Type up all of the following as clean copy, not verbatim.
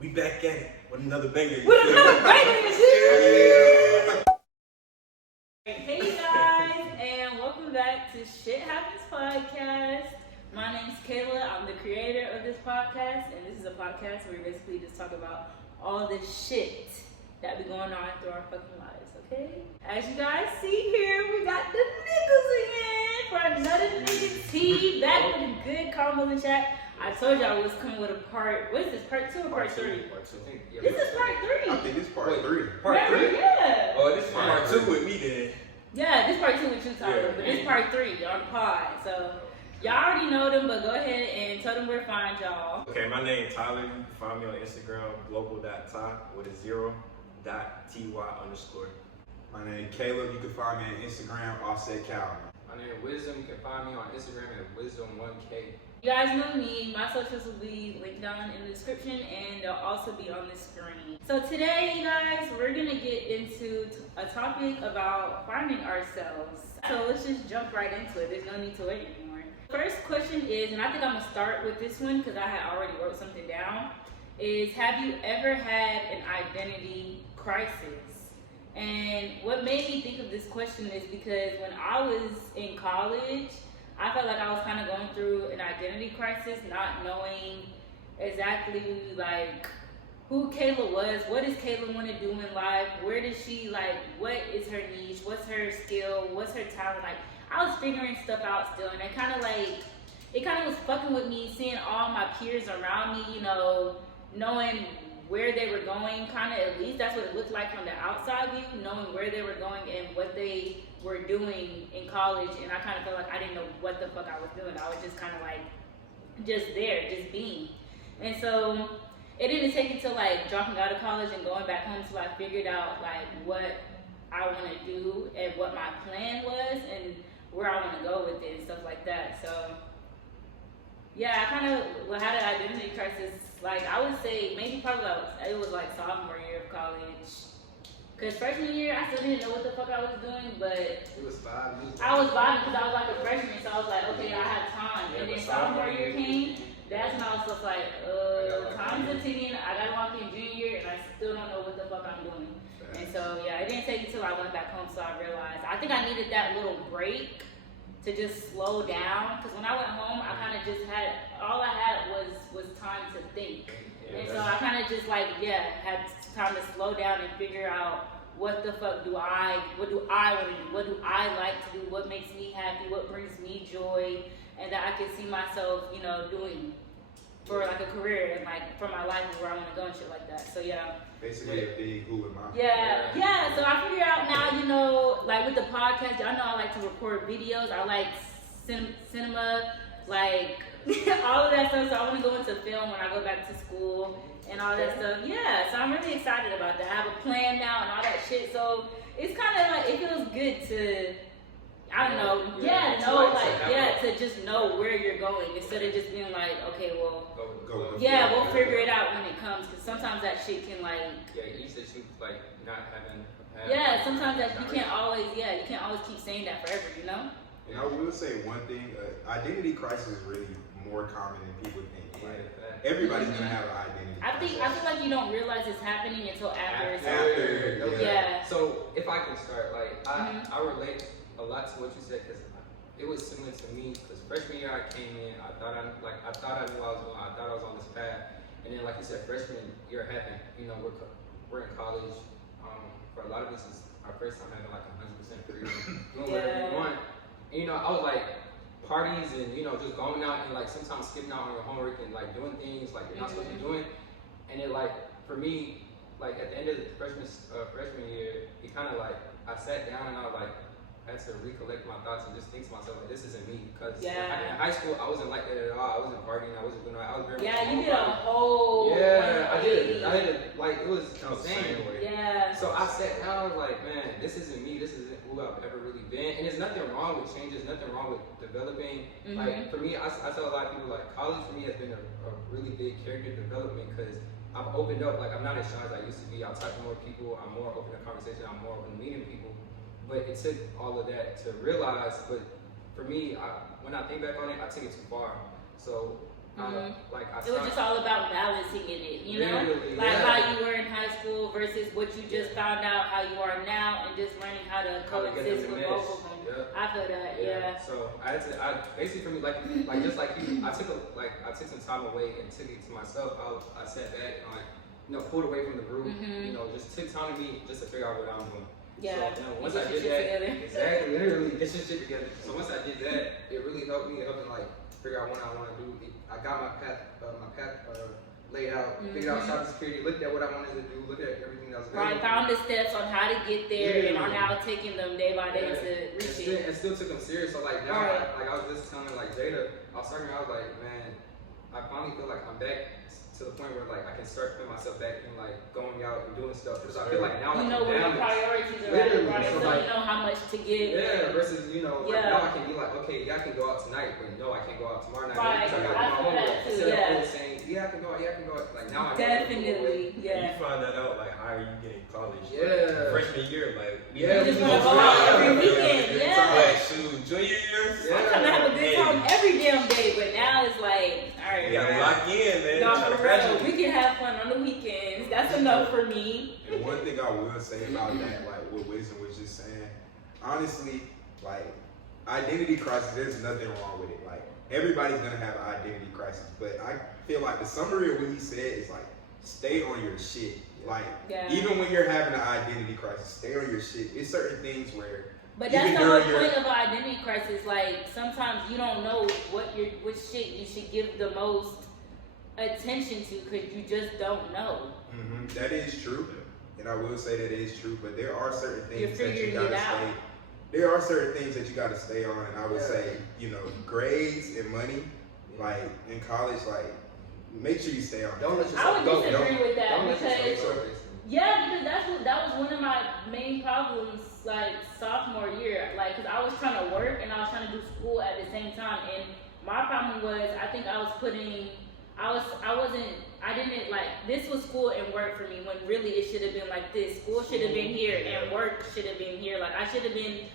We back at it with another banger. With another banger, Yeah. Hey guys, and welcome back to Shit Happens Podcast. My name's Kayla. I'm the creator of this podcast, and this is a podcast where we basically just talk about all the shit that be going on through our fucking lives, okay? As you guys see here, we got the niggas again for another nigga tea. Back with a good combo in the chat. I told y'all I was coming with a part. What is this? Part 2 or part 3? Part two. This is part 3. I think it's part 3. Part 3? Yeah. Oh, this is part 2 with me then. Yeah, this part 2 with you, Tyler, Yeah. but this part 3 on the pod. So y'all already know them, but go ahead and tell them where to find y'all. Okay, my name is Tyler. You can find me on Instagram, global.ty with a 0.ty_. My name is Caleb. You can find me on Instagram, Offset Cal. My name is Wisdom. You can find me on Instagram at Wisdom1K. You guys know me. My socials will be linked down in the description, and they'll also be on the screen. So today, you guys, we're gonna get into a topic about finding ourselves. So let's just jump right into it. There's no need to wait anymore. First question is, and I think I'm gonna start with this one because I had already wrote something down, is have you ever had an identity crisis? And what made me think of this question is because when I was in college, I felt like I was kind of going through an identity crisis, not knowing exactly like who Kayla was, what does Kayla want to do in life, where does she like, what is her niche, what's her skill, what's her talent. Like I was figuring stuff out still, and it kind of was fucking with me, seeing all my peers around me, you know, knowing where they were going, kind of at least that's what it looked like from the outside view, knowing where they were going and what they were doing in college, and I kind of felt like I didn't know what the fuck I was doing. I was just kind of like, just there, just being. And so it didn't take until like dropping out of college and going back home till I figured out like what I want to do and what my plan was and where I want to go with it and stuff like that. So yeah, I kind of had an identity crisis. Like I would say maybe probably it was like sophomore year of college. Cause freshman year I still didn't know what the fuck I was doing, but It was 5 years. I was vibing because I was like a freshman, so I was like, okay, I have time. And then sophomore year came, that's when I was just like, time's a ticking. I gotta walk in junior year, and I still don't know what the fuck I'm doing. And so yeah, it didn't take until I went back home so I realized I think I needed that little break to just slow down. Cause when I went home, I kind of just had all I had was time to think. And so I kind of just like, had time to slow down and figure out what the fuck what do I want to do? What do I like to do? What makes me happy? What brings me joy? And that I can see myself, you know, doing for like a career and like for my life and where I want to go and shit like that. So yeah. Basically a big who in my Yeah. So I figure out now, you know, like with the podcast, y'all know I like to record videos. I like cinema, like all of that stuff. So I want to go into film when I go back to school and all that stuff. Yeah, so I'm really excited about that. I have a plan now and all that shit. So it's kind of like, it feels good to, I don't know, to just know where you're going instead of just being like, okay, well, Go. we'll figure it out when it comes. Because sometimes that shit can like, You said she was like not having a path. sometimes that you can't always keep saying that forever, you know? And I will say one thing, identity crisis is really more common than people think. Like, everybody's gonna have an identity I crisis. feel like you don't realize it's happening until after it's After, Yeah. So if I can start, like Mhm. I relate a lot to what you said because it was similar to me. Because freshman year I came in, I thought I knew what I was doing. I thought I was on this path, and then like you said, freshman year happened. You know, we're in college. For a lot of us, it's our first time having like 100% freedom, doing whatever you want. And you know, I was like parties and you know just going out and like sometimes skipping out on your homework and like doing things like you're not supposed to be doing. And it like for me, like at the end of the freshman year, it kind of like I sat down and I was like had to recollect my thoughts and just think to myself like this isn't me because in high school I wasn't like that at all. I wasn't partying. I wasn't doing. I was very you did a whole I did like it was insane. Yeah. So I sat down, I was like, man, this isn't me, this isn't who I've ever really been. And there's nothing wrong with change, there's nothing wrong with developing. Like, for me, I tell a lot of people, like, college for me has been a really big character development because I've opened up, like, I'm not as shy as I used to be. I'll talk to more people, I'm more open to conversation, I'm more open to meeting people. But it took all of that to realize, but for me, when I think back on it, I took it too far. So, It was just all about balancing in it. you know? Literally, Like yeah. how you were in high school versus what you just found out how you are now, and just learning how to How to get coexist them with to both mesh. of them. Yeah. I feel that, yeah. So I basically for me like just like you, I took some time away and took it to myself. I sat back and pulled away from the group. Mhm. Just took time to me just to figure out what I'm doing. Yeah. So, once Get I your did shit that, together. exactly, literally get your shit together. So once I did that, it really helped me like figure out what I want to do. I got my path laid out, figured out cybersecurity, looked at what I wanted to do, looked at everything that was available. Right, found the steps on how to get there, and are Yeah. now taking them day by day to reach it. And still took them serious. So like now, Right. I was just telling like Jada, I was like, man, I finally feel like I'm back to the point where like I can start putting myself back and like going out and doing stuff because I feel like now I You can know where your balance. priorities are at, Literally, right? so So like- you know how much to give. Yeah, versus like Yeah. now I can be like, okay, yeah, I can go out tonight, but no, I can't go out tomorrow night. Right, because I I got feel my that homework. too, Instead yeah. of always saying, yeah, I can go out, like now I know. Definitely, And yeah. you find that out like how you get in college. Yeah. Like, freshman year, like Yeah, You just we wanna go go out out every every weekend, yeah. Like shoot, junior year. Yeah. I'm trying to have a good Yeah. time every damn day, but now it's like, all right, You gotta man. lock in, man. No, Try to for real. graduate. We can have fun on the weekends. That's enough for me. And one thing I will say about that, like what Wisdom was just saying, honestly, like identity crisis, there's nothing wrong with it. Like everybody's gonna have an identity crisis, but I feel like the summary of what he said is like stay on your shit. Like Yeah. even when you're having an identity crisis, stay on your shit. It's certain things where But even that's the whole during your- point of an identity crisis. Like sometimes you don't know which shit you should give the most attention to because you just don't know. That is true, and I will say that is true. But there are certain You're things that you figuring gotta it out. stay. There are certain things that you gotta stay on, and I would Yeah. say, grades and money, like in college, like make sure you stay on. Don't let I yourself would go. disagree with that Don't let yourself because go. yeah, because that was one of my main problems like sophomore year. Like, cause I was trying to work and I was trying to do school at the same time, and my problem was I think I didn't like this was school and work for me when really it should have been like this. School should have been here and work should have been here. Like I should have been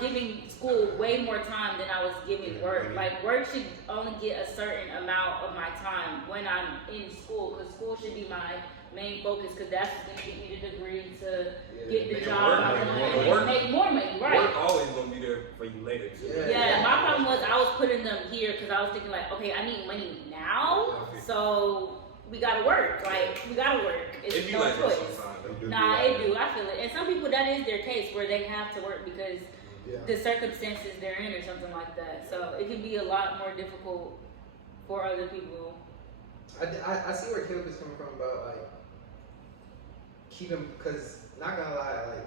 giving school way more time than I was giving work. Like work should only get a certain amount of my time when I'm in school, because school should be my main focus, because that's what's gonna get me the degree to get the Make it job work, I make it want work. and make more money, right? Work always gonna be there for you later. Too. Yeah, my problem was I was putting them here because I was thinking like, okay, I need money now, so we gotta work. Like we gotta work. It's It be no like that choice. sometimes. though. Nah, it do. I feel it. And some people that is their case where they have to work because Yeah. the circumstances they're in or something like that. So it can be a lot more difficult for other people. I see where Caleb is coming from about like keeping, because not gonna lie, like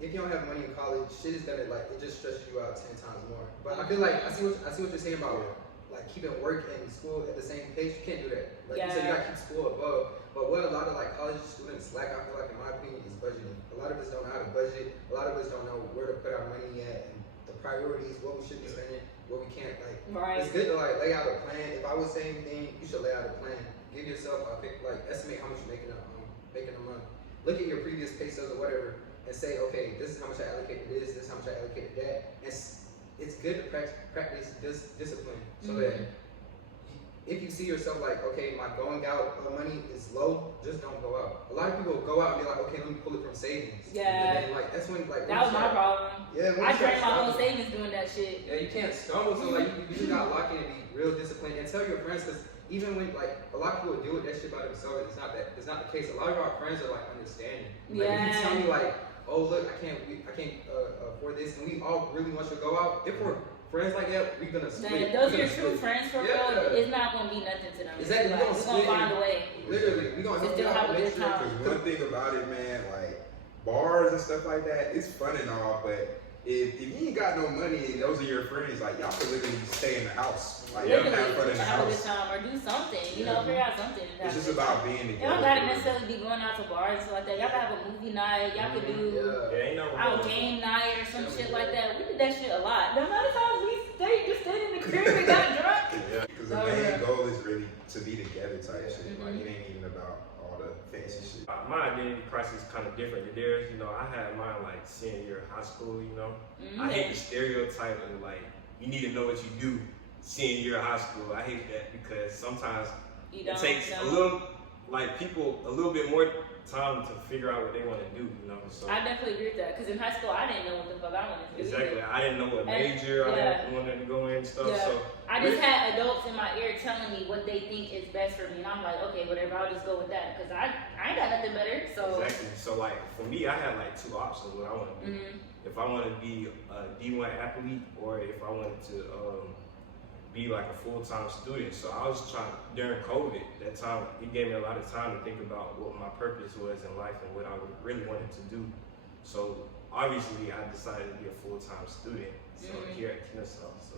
if you don't have money in college, shit is gonna like it just stresses you out 10 times more. But I feel like I see what you're saying about like keeping work and school at the same pace. You can't do that. Like you said, you gotta keep school above. But what a lot of like college students lack, I feel like in my opinion, is budgeting. A lot of us don't know how to budget. A lot of us don't know where to put our money at and the priorities, what we should be spending, what we can't like. Right. It's good to like lay out a plan. If I would say anything, you should lay out a plan. Give yourself estimate how much you're making a month. Look at your previous pay stubs or whatever and say, okay, this is how much I allocated this is how much I allocated that. And it's good to practice this discipline so that if you see yourself like, okay, my going out money is low, just don't go out. A lot of people go out and be like, okay, let me pull it from savings. Yeah. And then, like that's when like That was my problem. Yeah, when I you start drank my whole stumbling. savings doing that shit. Yeah, you can't stumble, so like you just gotta lock in and be real disciplined and tell your friends, because even when like a lot of people deal with that shit by themselves, it's not the case. A lot of our friends are like understanding. Like if you tell me like, oh look, I can't afford this, and we all really want you to go out. If we're friends like that, we're gonna split. Those We're are gonna true split. friends for Yeah. real. It's not gonna be nothing to them. Exactly, Like, we're gonna we're split gonna find a way. Literally, we're gonna help you Still out. have a Make good sure. time. Because one thing about it, man, like bars and stuff like that, it's fun and all, but if you ain't got no money and those are your friends, like y'all can literally stay in the house. Like y'all Literally, have fun in the have a good house. time or do something. You know, figure out something. to have It's just a good about time. being Y'all together. don't gotta necessarily be going out to bars and stuff like that. Y'all can have a movie night. Y'all could do Yeah. Ain't no out game night or some shit like that. We did that shit a lot. The amount of times we just stayed in the crib and got drunk. Because the Oh, main yeah. goal is really to be together type shit. Like Mhm. it ain't even about all the fancy shit. My identity crisis is kind of different than theirs. You know, I had mine like senior year of high school. You know, I hate the stereotype of like you need to know what you do senior year of high school. I hate that because sometimes You it don't takes know. a little like people a little bit more time to figure out what they want to do, you know. So I definitely agree with that because in high school I didn't know what the fuck I wanted to do. exactly, either. I didn't know what major I wanted to go in and stuff. Yeah. So I just had adults in my ear telling me what they think is best for me, and I'm like, okay, whatever, I'll just go with that because I ain't got nothing better. So exactly. So like for me, I had like two options what I want to do. If I want to be a D1 athlete or if I wanted to be like a full-time student. So I was trying, during COVID, that time, it gave me a lot of time to think about what my purpose was in life and what I really wanted to do. So obviously I decided to be a full-time student. So here at Kennesaw. So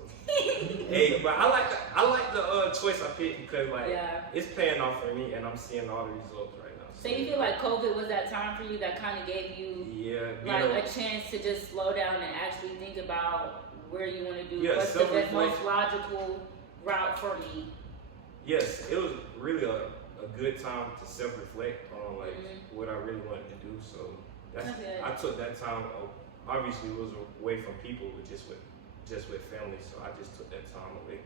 hey, but I like the choice I picked because like it's paying off for me and I'm seeing all the results right now. So you feel like COVID was that time for you that kind of gave you like a chance to just slow down and actually think about where you want to do, what's the most logical route for me? Yes, it was really a good time to self-reflect on like what I really wanted to do. So I took that time. Obviously, it was away from people, but just with family. So I just took that time away.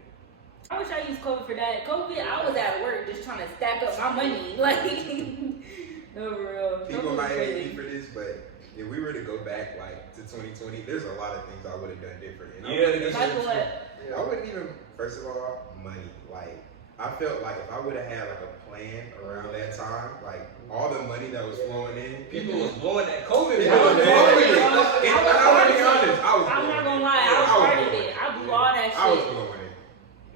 I wish I used COVID for that. COVID, I was at work just trying to stack up my money. Like, no, for real. People might hate me for this, but if we were to go back like to 2020, there's a lot of things I would have done different. And I wouldn't even, first of all, money. Like, I felt like if I would have had like a plan around that time, like all the money that was flowing in, people was blowing that COVID. I'm not gonna lie, I was part of it. I blew all that shit. I was blowing it.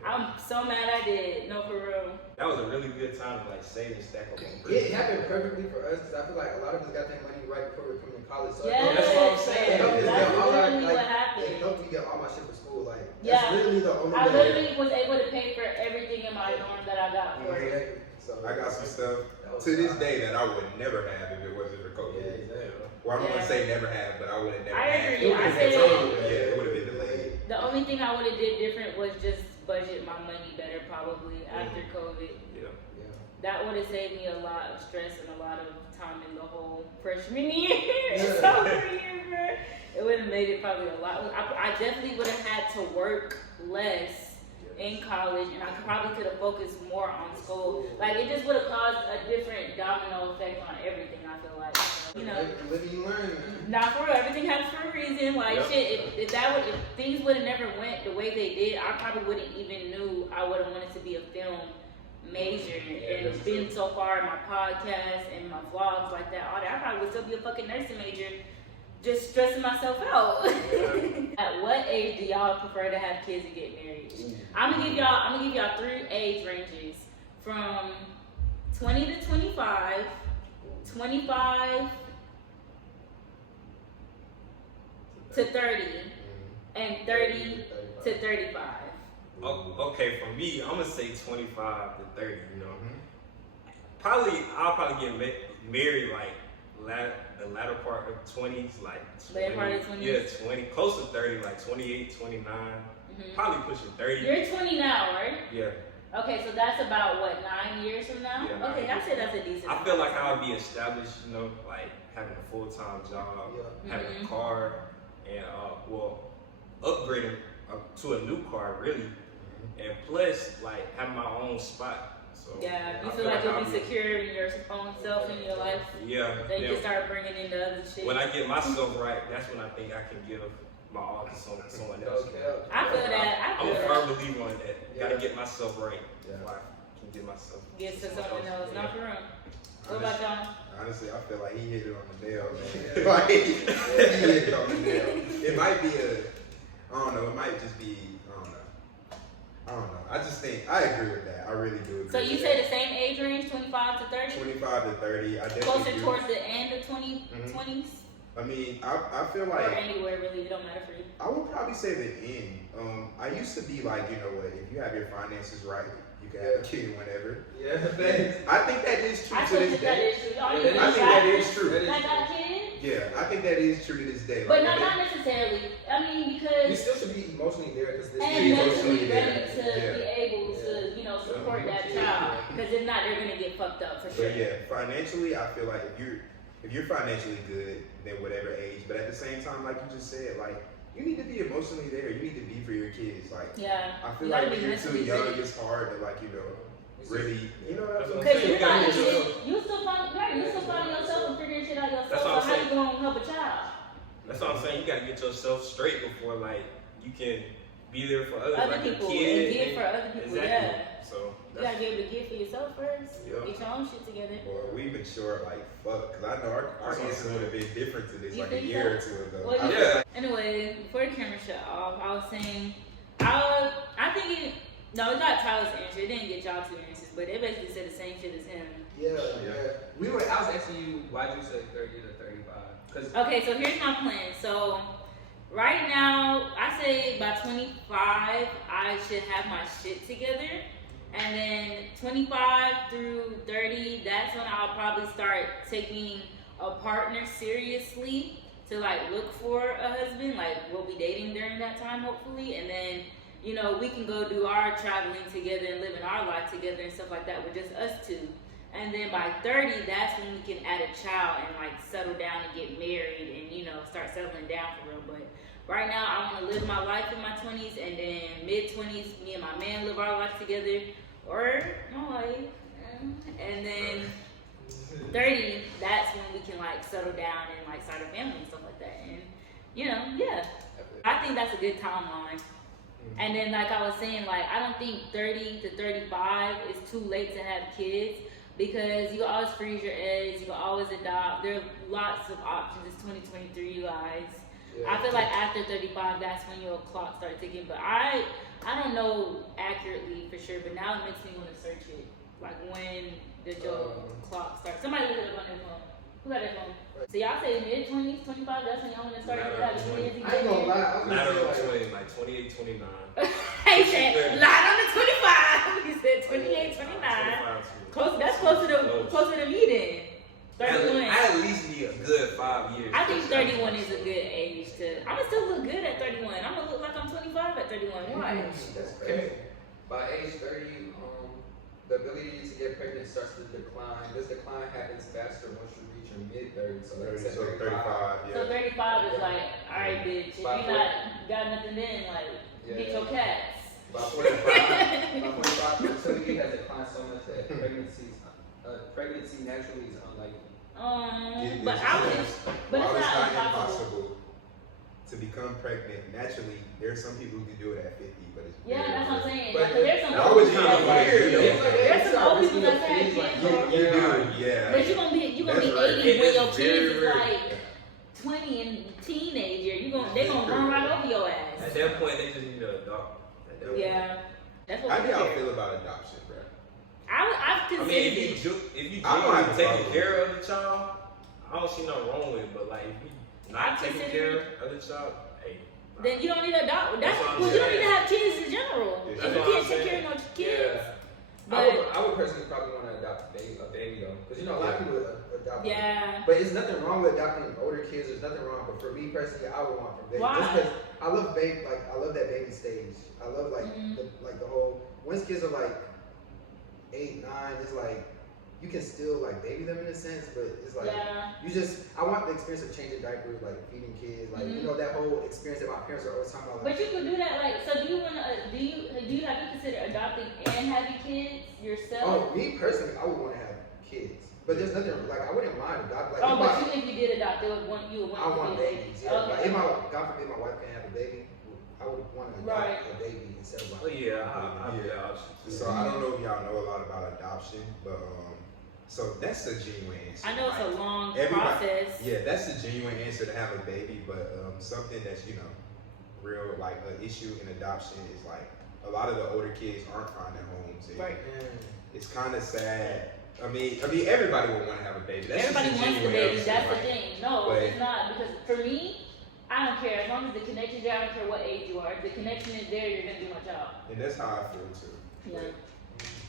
I'm so mad I did. No, for real. That was a really good time to like save and stack up on It happened perfectly for us because I feel like a lot of us got that money right before we were coming to college. So yes, that's what I'm saying. That's literally what happened. It helped me get all my shit for school. Like, yeah, that's literally the only I way. literally was able to pay for everything in my dorm that I got for it. Exactly. So, I got some stuff to this day that I would never have if it wasn't for COVID. Yeah, exactly. Well, I'm not gonna say never have, but I would have never I had. agree. I said it would have been delayed. the only thing I would have did different was just budget my money better probably after COVID. Yeah. That would have saved me a lot of stress and a lot of time in the whole freshman year, Yeah. sophomore year, bro. It would have made it probably a lot. I definitely would have had to work less in college, and I probably could have focused more on school. Like, it just would have caused a different domino effect on everything, I feel like. You know, living and learning. not for real. Everything happens for a reason. Like, shit, if things would have never went the way they did, I probably wouldn't even knew I would have wanted to be a film major and been so far in my podcast and my vlogs like that. All that, I probably would still be a fucking nursing major, just stressing myself out. At what age do y'all prefer to have kids and get married? I'm gonna give y'all 3 age ranges from 20 to 25, 25 to 30, and 30 to 35. Okay, for me, I'm gonna say 25 to 30. You know, I'll probably get married like the latter part of 20s, like 20, latter part of 20s. Yeah, 20, close to 30, like 28, 29. Probably pushing 30. You're 20 now, right? Yeah. Okay, so that's about what, 9 years from now? Yeah, okay, I said that's a decent. I feel like I'll be established, you know, like having a full-time job, having a car, and upgrading to a new car, really, and plus like having my own spot. So yeah, you feel like you'll be secure in your own self in your life. Yeah. Then you can start bringing in the other shit. When I get myself right, that's when I think I can give my all to someone else. I feel that. I'm a firm believer on that. Gotta get myself right before I can get myself. Get to someone else, not for real. What about y'all? Honestly, I feel like he hit it on the nail, man. Like, he hit it on the nail. It might be I don't know, it might just be, I don't know. I just think, I agree with that. I really do agree. So you say the same age range, 25 to 30? 25 to 30, I definitely Closer do. towards the end of 20s? I mean, I feel like... Or anywhere, really, it don't matter for you. I would probably say the end. I used to be like, you know what, if you have your finances right, you can have a kid whenever. Yeah, thanks. I think that is true to this day. I think that is true. Like got kids? Yeah, I think that is true to this day. But Like, not necessarily. I mean, because... You still should be emotionally there because this and mentally emotionally ready there. to be able to, you know, support that child. Because if not, they're going to get fucked up for sure. But yeah, financially, I feel like if you're financially good, then whatever age. But at the same time, like you just said, like you need to be emotionally there. You need to be for your kids. Like I feel like when you're too young, it's hard to like really, you know. Because you're not That's what I'm saying. You gotta get yourself straight before like you can be there for others, Other like people a kid. and give for other people. Exactly. Yeah. So You gotta be able to give for yourself first. Yeah. Get your own shit together. Boy, we mature like fuck. Cause I know our That's what I'm answers would have been different to this You like a think year or so? two ago. Well, yeah. Anyway, before the camera shut off, I was saying, I think it got Tyler's answer. It didn't get y'all two answers, but they basically said the same shit as him. Yeah, Yeah. yeah. I was asking you, why'd you say 30 to 35? Because Okay, so here's my plan. So right now, I say by 25, I should have my shit together. And then 25 through 30, that's when I'll probably start taking a partner seriously to like look for a husband. Like we'll be dating during that time, hopefully. And then, you know, we can go do our traveling together and living our life together and stuff like that with just us two. And then by 30, that's when we can add a child and like settle down and get married and, you know, start settling down for real. But right now, I want to live my life in my 20s, and then mid-20s, me and my man live our life together, or my wife. And then 30, that's when we can like settle down and like start a family and stuff like that. And, you know, yeah. I think that's a good timeline. And then, like I was saying, like I don't think 30 to 35 is too late to have kids because you can always freeze your eggs, you can always adopt. There are lots of options. It's 2023, you guys. Yeah. I feel like after 35, that's when your clock starts ticking. But I don't know accurately for sure. But now it makes me want to search it. Like when did your clock start? Somebody look it up on their phone. Who got their phone? So y'all say mid-20s, 25. That's when y'all want to start having kids. I ain't gonna lie. I was Lateral gonna say twin, like 28, 29. He said, lied on the 25. He said 28, 29. 25 too. Close, that's closer to me then. 31. I at least need a good 5 years. I think 31 is a good age to. I'ma still look good at 31. I'm gonna look like I'm 25 at 31. Why? That's crazy. By age 30, the ability to get pregnant starts to decline. This decline happens faster once you reach your mid-30s. So that's at 35. So 35 is Yeah. like, all right, bitch. If you By not got nothing then, like, get your cats. By 45, fertility has declined so much that pregnancy naturally is unlikely. But I was, but While it's it's not not impossible. to become pregnant naturally, there's some people who can do it at 50, but it's Yeah, very that's what I'm rare. saying. But Like, there's some that old was people kind of that's weird, like, though. there's some old people that's had Like, kids. You bro. do, yeah. But you're gonna be That's 80 right. when your It's kids is very rare. like 20 and teenage year. They gonna run right over your At ass. that point, they just need to adopt. At that point. Yeah, that's what How we do y'all care. feel about adoption, bro? I've I mean, considered if it. you I don't have a taking problem. care of the child, I don't see nothing wrong with it. But like, if you not taking care of the child, hey. Then you don't need to adopt. That's what I'm well, you don't need saying. to have kids in general. Yeah, If that's you what can't I'm take care saying. of no kids. I But would personally probably want to adopt a baby though. Because a lot of people adopt. yeah, But there's nothing wrong with adopting older kids. There's nothing wrong. But for me personally, I would want from baby. Why? Just because I love baby, like I love that baby stage. I love like Mhm. the whole. Once kids are like 8, 9, it's like you can still like baby them in a sense, but it's like yeah. you just. I want the experience of changing diapers, like feeding kids, like you Mhm. know that whole experience that my parents are always talking about. Like, But you could do that. Like, so do you want to? Do you have you considered adopting and having kids yourself? oh, me personally, I would want to have kids, but there's nothing like I wouldn't mind adopting. Like, Oh, if but my- even if you did adopt, they would want you would want I want to be a babies. baby. Yeah. Like, Okay. if God forbid my wife can't have a baby, I would want to adopt Right. a baby instead of Oh yeah, I Yeah. that option too. So I don't know if y'all know a lot about adoption, but so that's the genuine answer. I know it's a Like, long everybody- process. Yeah, that's the genuine answer to have a baby, but something that's real like an issue in adoption is like a lot of the older kids aren't finding homes. And Right. It's kind of sad. I mean, everybody would want to have a baby. That's Everybody just a wants the genuine baby. answer, That's the like, thing. No, but- it's not because for me, I don't care as long as the connection's there. I don't care what age you are. If the connection is there, you're gonna do my job. And that's how I feel too. Yeah.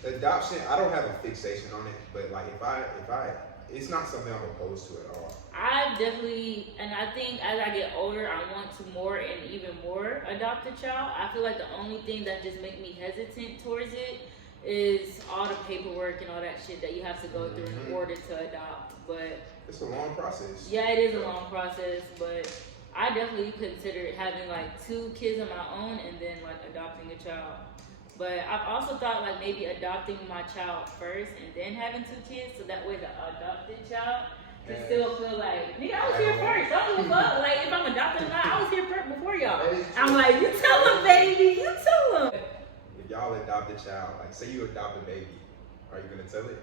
Adoption, I don't have a fixation on it, but like if I, it's not something I'm opposed to at all. I definitely, and I think as I get older, I want to more and even more adopt a child. I feel like the only thing that just make me hesitant towards it is all the paperwork and all that shit that you have to go through in Mhm. order to adopt. But It's a long process. yeah, it is a long process, but I definitely considered having like 2 kids of my own and then like adopting a child. But I've also thought like maybe adopting my child first and then having 2 kids, so that way the adopted child to still feel like, nigga, I was here first. Don't give a fuck. Like, if I'm adopted or not, I was here first before y'all. That is true. I'm like, you tell them, baby. You tell them. If y'all adopt a child, like say you adopt a baby, are you gonna tell it?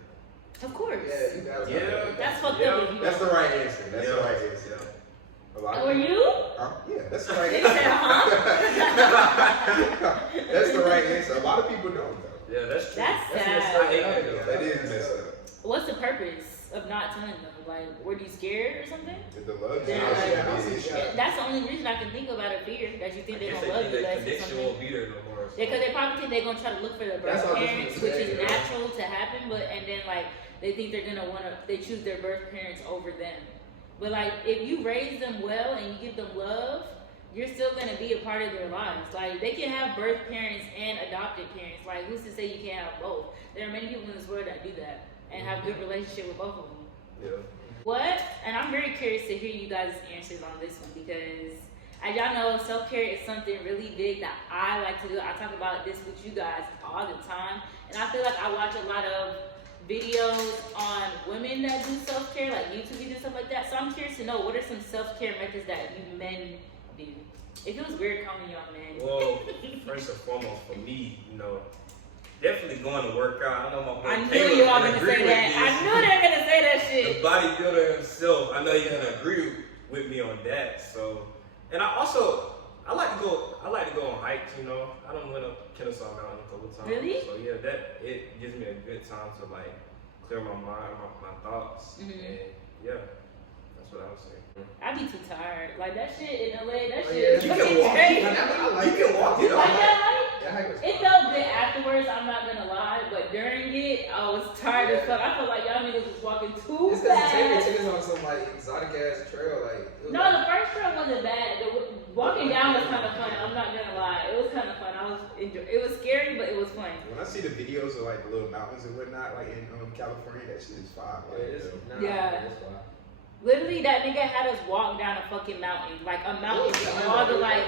Of course. Yeah, you got Yeah. That's fucked Yeah. up if you That's the don't. right answer. That's the right answer. A lot Or of people, you? yeah, that's the right They said, answer. That's the right answer. A lot of people don't though. Yeah, that's true. That's That's sad. messed up. I hate that Yeah, though. that is messed up. What's the purpose of not telling them? Like, were you scared or something? The love Yeah, should be like- an issue. Yeah. That's the only reason I can think about a fear that you think I they're guess gonna love you their less or connection something. won't be there no more. so. Because they probably think they're gonna try to look for their birth That's what I was parents, just which gonna is say, yeah. natural to happen, but and then like they think they're gonna wanna they choose their birth parents over them. But like if you raise them well and you give them love, you're still gonna be a part of their lives. Like they can have birth parents and adopted parents. Like who's to say you can't have both? There are many people in this world that do that and have good relationship with both of them. Yeah. What? And I'm very curious to hear you guys' answers on this one because, as y'all know, self-care is something really big that I like to do. I talk about this with you guys all the time. And I feel like I watch a lot of videos on women that do self-care, like YouTube videos and stuff like that. So I'm curious to know, what are some self-care methods that you men do? It feels weird calling y'all men. Well, first and foremost, for me, you know, definitely going to work out. I know my boy I knew Caleb you all can gonna agree say with that. this. I knew they were gonna say that The shit. bodybuilder himself, I know he's gonna agree with me on that. So, and I like to go on hikes. You know, I done went up Kennesaw Mountain a couple times. Really? So yeah, that it gives me a good time to like clear my mind, my thoughts, Mhm. and yeah, that's what I would say. I be too tired. Like that shit in LA, that Oh, shit yeah. is You fucking can walk. crazy. I like You can walk it Like off. that, like, That hike was it fun. felt good afterwards, I'm not gonna lie, but during it, I was tired as fuck. I felt like y'all niggas was walking too It's because it fast. took us on some like exotic ass trail. Like, it was No, like, the first trail wasn't bad. Walking down was kind of fun. I'm not gonna lie, it was kind of fun. It was scary, but it was fun. When I see the videos of like the little mountains and whatnot, like in California, that shit is fire. yeah, Like, it's, nah, Yeah. it's fine. Literally, that nigga had us walk down a fucking mountain, like a mountain with all the like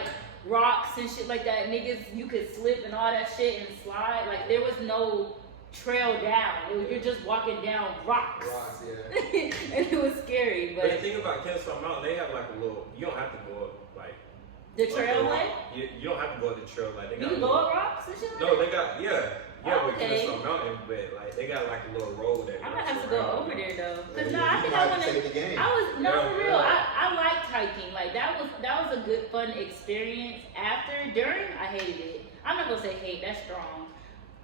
rocks and shit like that. Niggas, you could slip and all that shit and slide. Like there was no trail down. You're just walking down rocks. Rocks, yeah. And it was scary, But the but thing about Kennesaw Mountain, they have like a little. You don't have to go up like. the up trail the way, rock. You don't have to go up the trail like they you got. can a go little- up rocks and shit like No, that? they got with Okay. Kennesaw Mountain, but like they got like a little road that. I might runs have to go around. over there though. Cause Yeah, no, I you think might I have wanna. to take the game. I was no Yeah, for real. yeah. I liked hiking. Like that was a good fun experience. After, during, I hated it. I'm not gonna say hate. That's strong.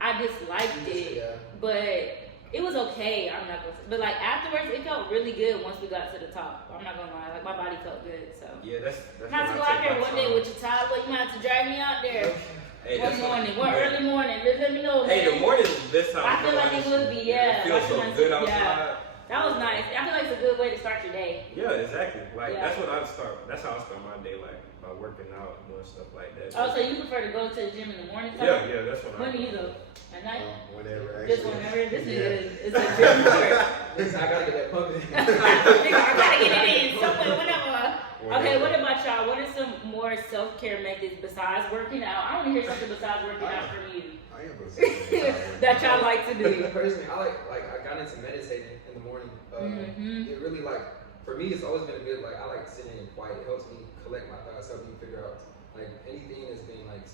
I disliked it, Yeah. but it was okay. I'm not gonna. But like afterwards, it felt really good once we got to the top. I'm not gonna lie. Like my body felt good. So. Yeah, that's. I'm gonna have to go out there one day with you, Tyler. You might have to drag me out there. Hey, One that's morning, what- one early morning. Just let me know. Hey, man. the morning is the best time. I to feel go, like it honestly. would be, yeah. It feels so Watching good my- outside. yeah. That was nice. I feel like it's a good way to start your day. Yeah, exactly. Like Yeah. that's what I start. That's how I start my day, like by working out, doing stuff like that. Oh, so you prefer to go to the gym in the morning time? Yeah, that's what I. When do you go? At night? Whenever. Just actually. whenever? This Yeah. is a gym work. Listen, I gotta get that pumping. I gotta get it in somewhere, whenever. Okay, Whenever. what about y'all? What are some more self-care methods besides working out? I want to hear something besides working out from you. I am gonna say That y'all like to do. Personally, I got into meditating in the morning. Mhm. It really for me, it's always been good. Like I like sitting in quiet. It helps me collect my thoughts, help me figure out like anything that's been like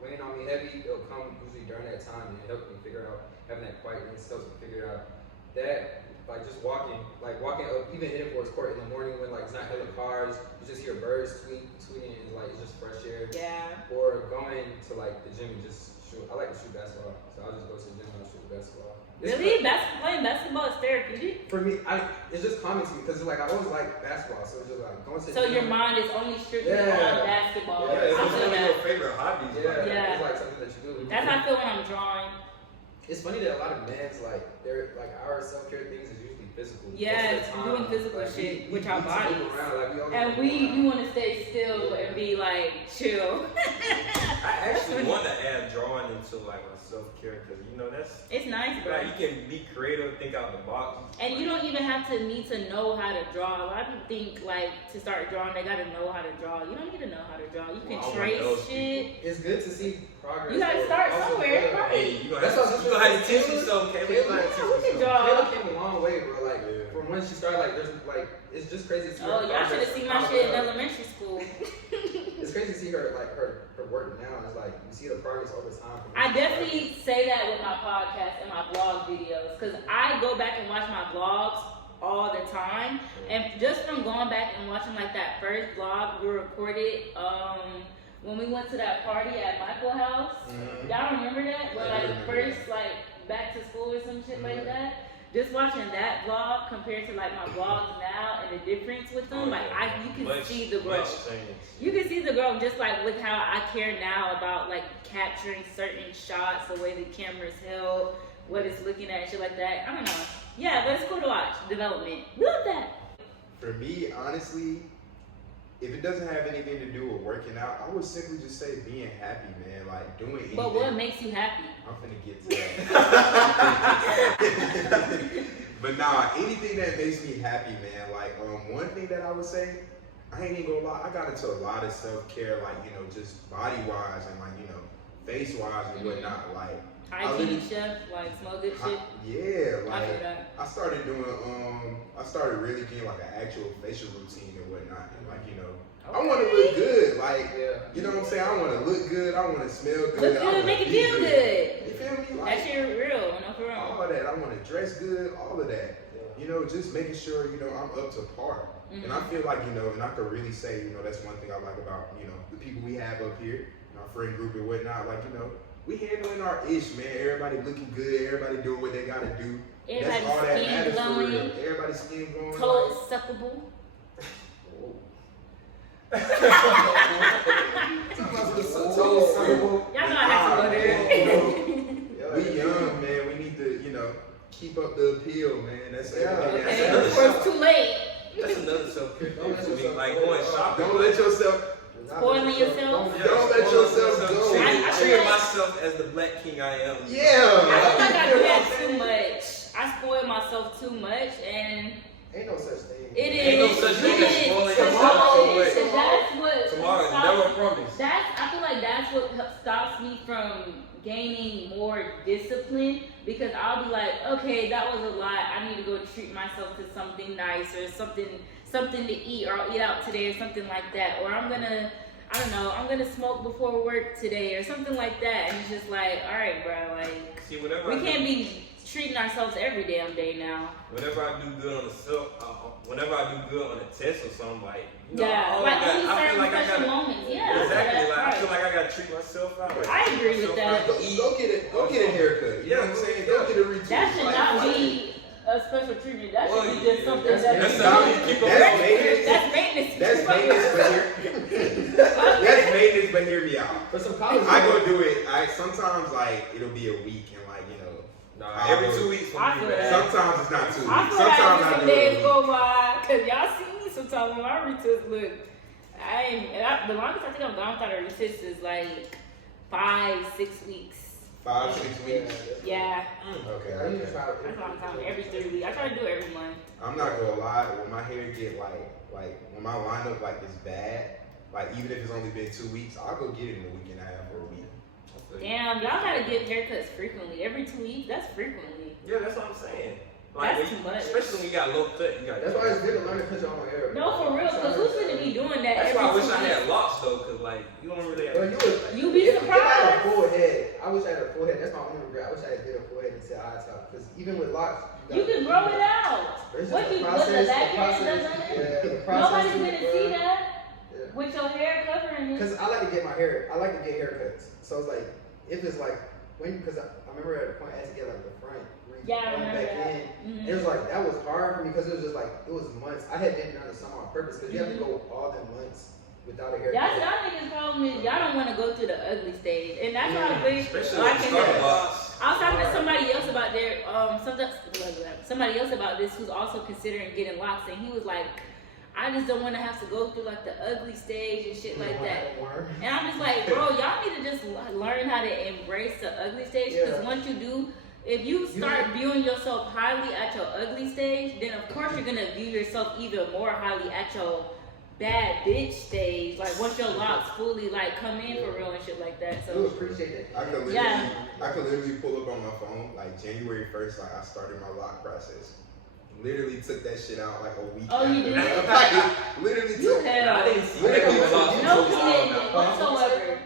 weighing on me heavy. It'll come usually during that time and it helps me figure out having that quietness helps me figure out that. Like just walking up, even in Forest Court in the morning when like it's not hella cars, you just hear birds tweeting and like it's just fresh air. Yeah. Or going to like the gym and just shoot. I like to shoot basketball, so I'll just go to the gym and I'll shoot basketball. It's Really? Playing basketball is therapeutic? for me, it's just calming to me because like I always like basketball, so it's just like going to the So gym. your mind is only strictly Yeah. on basketball. Yeah, Yeah, it's I one feel of that. your favorite hobbies. Yeah, like, Yeah. it's like something that you do. That's how I feel when I'm drawing. It's funny that a lot of men's like our self care things is usually physical. Most of the Yes, time, doing physical like, shit we with our need to move bodies. around, like, we always And move we around. you want to stay still and be like chill. I actually want to add drawing into like my self care because you know that's It's nice, bro. like you can be creative, think out the box. And you don't even have to need to know how to draw. A lot of people think like to start drawing they gotta know how to draw. You don't need to know how to draw. You can Well, I want trace those shit. It's good to see progress. You gotta though. start Also, somewhere, yeah. right? Hey, you That's what I was gonna have to teach saying. yourself, Kayla. Kayla- You gotta Yeah, we teach can yourself. draw. Kayla came a long way, bro. Like Yeah. from when she started, like there's like it's just crazy to see. Oh, her y'all should have progress. seen my shit in elementary school. It's crazy to see her like her work now. It's like you see the progress over time. from when I she started. definitely say that with my podcast and my vlog videos because I go back and watch my vlogs all the time, and just from going back and watching like that first vlog we recorded when we went to that party at Michael House. Mhm. Y'all remember that? When I do like remember first like back to school or some shit like Mhm. that. Just watching that vlog compared to like my vlogs now and the difference with them, like you can Much- see the much growth. change. You can see the growth just like with how I care now about like capturing certain shots, the way the camera's held, what it's looking at, shit like that. I don't know. Yeah, but it's cool to watch. Development. We love that. For me, honestly, if it doesn't have anything to do with working out, I would simply just say being happy, man. Like doing anything. But what makes you happy? I'm finna get to that. But nah, anything that makes me happy, man. Like one thing that I would say, I ain't even gonna lie, I got into a lot of self-care, like, you know, just body-wise and like, you know, face-wise and whatnot. Like Hygiene chef, like smell good shit. yeah, I feel like that. I started doing I started really getting like an actual facial routine and whatnot. And like, you know, I wanna look good. Like Yeah. you know what I'm saying? I wanna look good, I wanna smell good. Look I good, wanna make it be feel good. You feel me? That Like shit real, no for real. all that. I wanna dress good, all of that. You know, just making sure, you know, I'm up to par. And I feel like, you know, and I could really say, you know, that's one thing I like about, you know, the people we have up here, our friend group and whatnot. Like, you know, we handling our ish, man. Everybody looking good, everybody doing what they gotta do. That's all that Everybody's skin matters for real. glowing, Everybody's skin glowing. toes suckable. Y'all know I have to go there. We young, man. We need to, you know, keep up the appeal, man. That's everything. Okay, That's before it's too late. That's another self-care Don't let thing to me. yourself Like go. going shopping. Don't let yourself. Spoiling yourself. Don't let yourself go. I I feel treat like- myself as the black king I am. I Yeah. feel like I do that too much. I spoil myself too much, and Ain't no such thing. it is. Ain't no such thing as it is. spoiling Because yourself too much. that's what Tomorrow is stops- never promised. I feel like that's what stops me from gaining more discipline, because I'll be like, okay, that was a lot. I need to go treat myself to something nice or something to eat, or I'll eat out today or something like that. Or I'm gonna smoke before work today or something like that. And it's just like, all right, bro, like See, whenever we I can't do, be treating ourselves every damn day now. whenever I do good on the self, whenever I do good on a test or something, like you know, Yeah, all like that, only I feel certain like I special gotta. moments. Yeah, Exactly, that's like I right. feel like I gotta treat myself out. Like, I agree with that. Go get a haircut. You know what I'm saying? Go get a retouch. That should Like, not fuck it. be a special treatment. That Well, should be just yeah, something that's- that's that's how you keep up That's with maintenance. That's maintenance. That's maintenance, but that's maintenance, but hear me out. For some college, I go do it. Sometimes like it'll be a week and like, you know, Nah, every 2 weeks for I me, feel man. that. sometimes it's not 2 I weeks. feel like Sometimes I some do days it. go by, cause y'all see me sometimes when my retouch look. The longest I think I'm gone without a retouch is like 5-6 weeks. 5-6 weeks. Yeah, Okay. I need to Okay. try that's a long time. Every 3 weeks. I try to do it every month. I'm not gonna lie. When my hair get like when my lineup like is bad, like even if it's only been 2 weeks, I'll go get it in a week and a half or a week. Damn, y'all gotta get haircuts frequently. Every 2 weeks. That's frequently. Yeah, that's what I'm saying. That's when you- too much. Especially when you got low cut, you got. That's why it's good to learn to cut your own hair. No, for real. Cause who's gonna be doing that? That's every why I wish 2 I weeks? had locks though, cause like you don't really. Well, You be if I had a surprised. full head, I wish I had a full head. That's my only regret. I wish I had did a full head until eye top. Because even with locks, You can grow it out. It's just What the you process, put the the back end process, doesn't it? yeah, the process Nobody's to it, gonna bro. see that Yeah. with your hair covering it. Because I like to get my hair. I like to get haircuts. So it's like if it's like because I remember at a point I had to get like the front. Yeah, I remember back that. in. It was like that was hard for me because it was just like it was months. I had didn't understand on purpose because you have to go all them months without a haircut. Y'all niggas problem is y'all don't want to go through the ugly stage, and that's why I wish Especially I with can. Starbucks. I was talking to somebody else about somebody else about this who's also considering getting locks, and he was like, I just don't want to have to go through like the ugly stage and shit like that. And I'm just like, bro, y'all need to just learn how to embrace the ugly stage, because Yeah. once you do, if you start viewing yourself highly at your ugly stage, then of course you're gonna view yourself even more highly at your bad bitch stage. Like once your locks fully like come in for real and shit like that. I So do appreciate that. I could literally pull up on my phone like January 1st. Like I started my lock process. Literally took that shit out like a week. Oh, you after. did? Like, literally you took. hell. I didn't see Literally you with locks. took- No commitment whatsoever.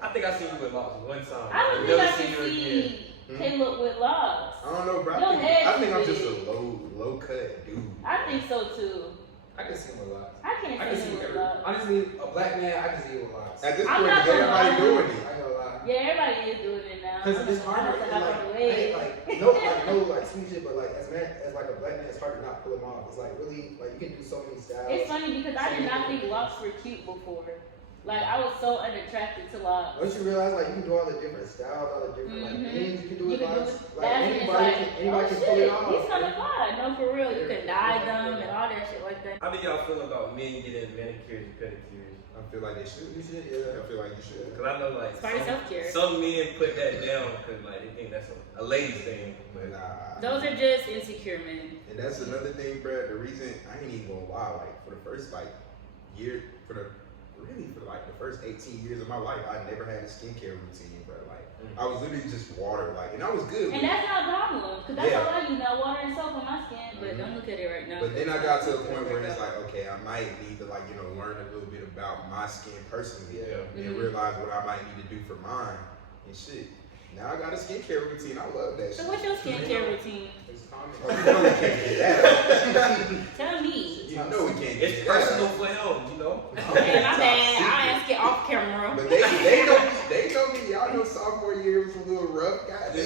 I think I seen you with locks one time. I don't Never think I seen can you again. see Caleb with locks. I don't know, bro. Your head I think I'm too just big. a low cut dude. I think so too. I can see him with locks. I can't I can see see him with every, locks. honestly, a black man, I can see him with locks. At this I'm point, not gonna everybody lie. doing it. I ain't gonna lie. Yeah, everybody is doing it now. Cause it's hard I have to to hop on the I wave. ain't like sweet shit, but like as like a black man, it's hard to not pull them off. It's like really like you can do so many styles. It's funny because I did not think locks were cute before. Like I was so unattracted to locks. Once you realize like you can do all the different styles, all the different like things you can do You with can do locks. it. Like That's anybody, like, anybody oh can pull it shit, off. he's kind of fly. No, for real, you can dye them and all that shit like that. How do y'all feel about men getting manicures and pedicures? I feel like they should. You should, yeah. I feel like you should. Cause I know like It's part of self-care. some men put that down because like they think that's a ladies thing. But nah. Those are just insecure men. And that's another thing, bro. The reason I ain't even gonna lie, like for the first like year, for like the first 18 years of my life, I never had a skincare routine, bro. Like I was literally just water, like, and I was good. And with it. that's not a problem, because that's Yeah. all I use now, water and soap on my skin. But Mhm. don't look at it right now. But then I got to a point where it's like, okay, I might need to like, learn a little bit about my skin personally, Yeah. and realize what I might need to do for mine and shit. Now I got a skincare routine. I love that So shit. what's your skincare routine? It's Oh, common. you know we can't get that. Tell me. You know we can't It's get personal that. for him, you know. Okay, my Top bad. secret. I'll ask it off camera. But they know me. Y'all know sophomore year was a little rough, goddamn.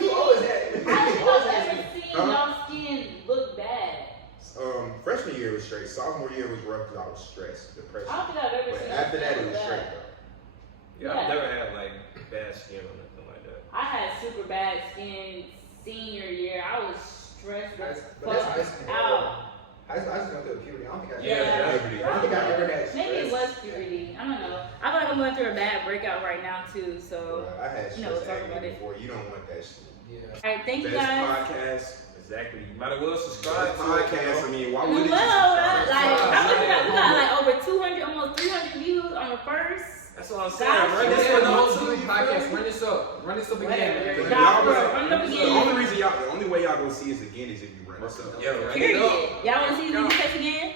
You always had. I don't think I've ever seen Huh? y'all skin look bad. Freshman year was straight. Sophomore year was rough because I was stressed, depression. I don't think I've ever But seen after your that, skin it was look straight bad. though. Yeah, I've never had like bad skin or nothing like that. I had super bad skin senior year. I was stressed the But that's high fuck school. out. I just went through a puberty. I don't think I Yeah. I don't think I ever had stress. Maybe it was puberty. I don't know. I feel like I'm going through a bad breakout right now too. So, I had stress you know, we'll talk acne about it. before. You don't want that shit. Yeah. all right, thank you Best guys. podcast. Exactly. You might as well subscribe That to it, podcast, I you know? mean, why Well, would you like, subscribe? we got like over 200, almost 300 views on the first. That's what I'm saying. Gosh, Run yeah, this Yeah, one no, on do too. the You podcast. feel me? Run this up. Run this up Whatever. again. Y'all Y'all was- run them The again. only way y'all gonna see us again is if you run us up. Yeah, run it Period. up. Y'all want to see these tests again?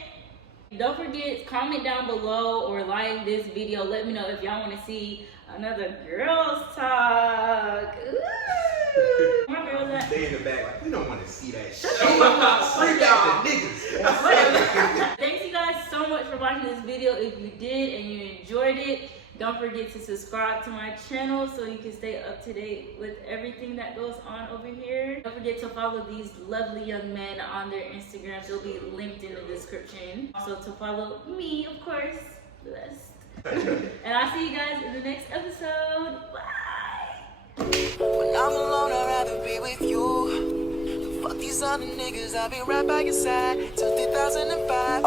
Don't forget, comment down below or like this video. Let me know if y'all want to see another girls talk. Ooh. My girls at. They in the back like, we don't want to see that shit. up. Bring out the niggas. Thanks you guys so much for watching this video. If you did and you enjoyed it, don't forget to subscribe to my channel so you can stay up to date with everything that goes on over here. Don't forget to follow these lovely young men on their Instagrams. They'll be linked in the description. Also to follow me, of course, the best. And I'll see you guys in the next episode. Bye. When I'm alone, I'd rather be with you. Fuck these other niggas, I'll be right by your side till 2005.